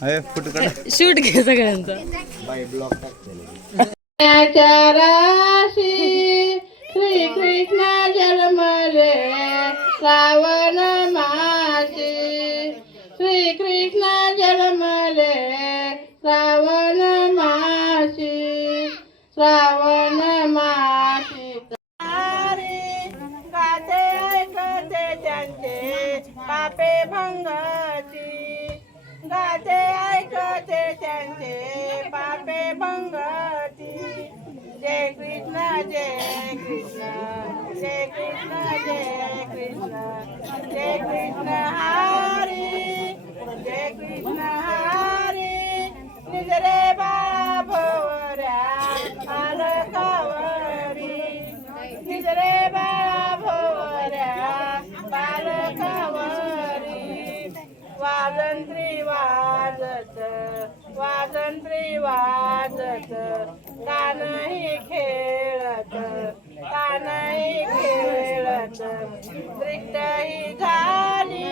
Shoot घे सगळ्यांचा. राशी श्री कृष्ण जन्मले श्रावण मासी, श्री कृष्ण जन्मले श्रावण मासी, श्रावण मासी. गाते ऐकते त्यांचे पापे भंगची, गाते ऐकते त्यांचे पापे भंगची. जय कृष्ण जय कृष्ण, जय कृष्ण जय कृष्ण, जय कृष्ण हरी, जय कृष्ण हरी. निजरे बाळा भोवऱ्या पालकावरी, निजरे बाळा भोवऱ्या पालकावरी. वाजंत्री वाजत, वाजंत्री वाजत, कानही खेळत, कानही खेळत. दृष्टही झाली,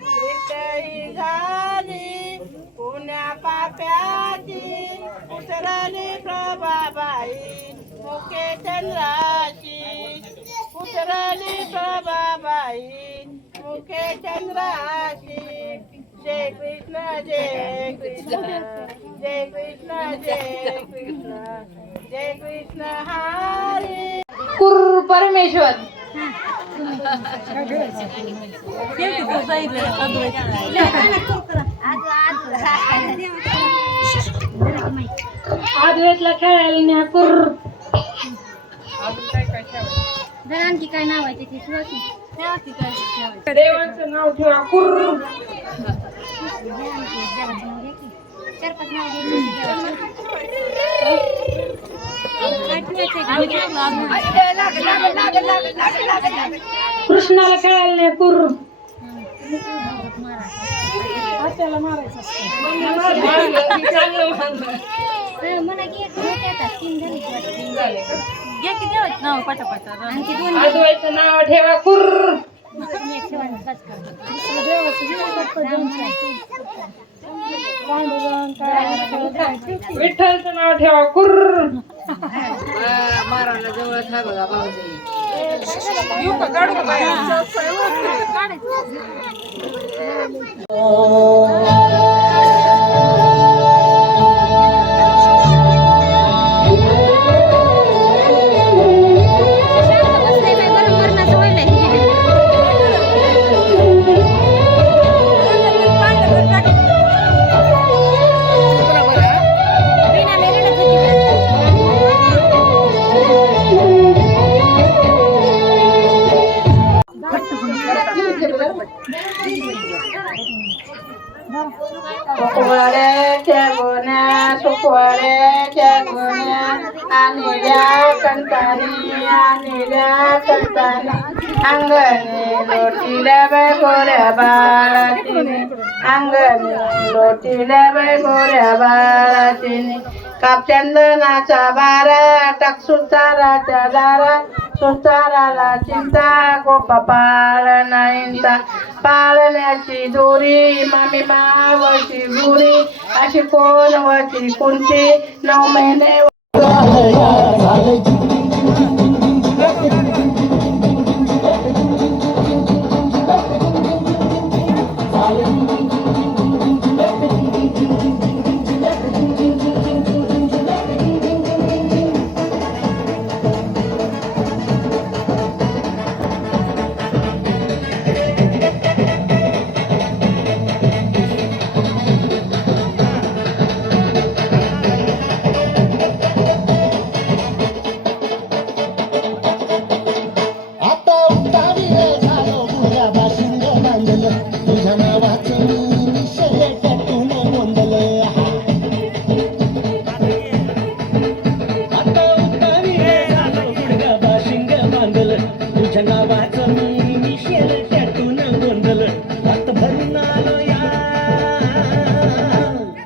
दृष्टही झाली पुण्या पाप्याची. उतरली प्रभाबाई मुके चंद्राची, उतरली प्रभाबाई मुखे चंद्राची. जय कृष्ण जय कृष्ण, जय कृष्ण जय कृष्ण, जय कृष्ण हरी. कुर परमेश्वर. आदवेतला खेळायला न्या कुर. आणखी काय नाव आहे त्याची? देवाचं नाव ठेवा कुर. चार पाच नाव कृष्णाला खेळायला नाही कुर. त्याला मारायचं म्हणा की तीन झाले. नाव पटापट. आणखी दोन आजवायचं नाव ठेवा कुर. विठ्ठलचं नाव ठेवा कुर. मारायला जवळच आहे बघा भाऊजी. सुकवड्याच्या गोण्या, सुकवड्याच्या गोण्या आणल्या कंटानी, आणल्या कंटानी. अंगणी लोटीला बाय गोऱ्या बाळातीने, अंगणी लोटीला बाय गोऱ्या बाळातीने. कापचंदनाचा बारा टाक सुताराच्या दारा, सुताराला चिंता गोपा पाळणाईंचा. पाळण्याची दोरी मामी मावशी गुरी, अशी कोण वची कोणती 9 महिने.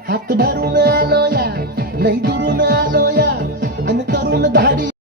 हात धरून आलो या, लई दुरून आलो या, आणि करून धाडी.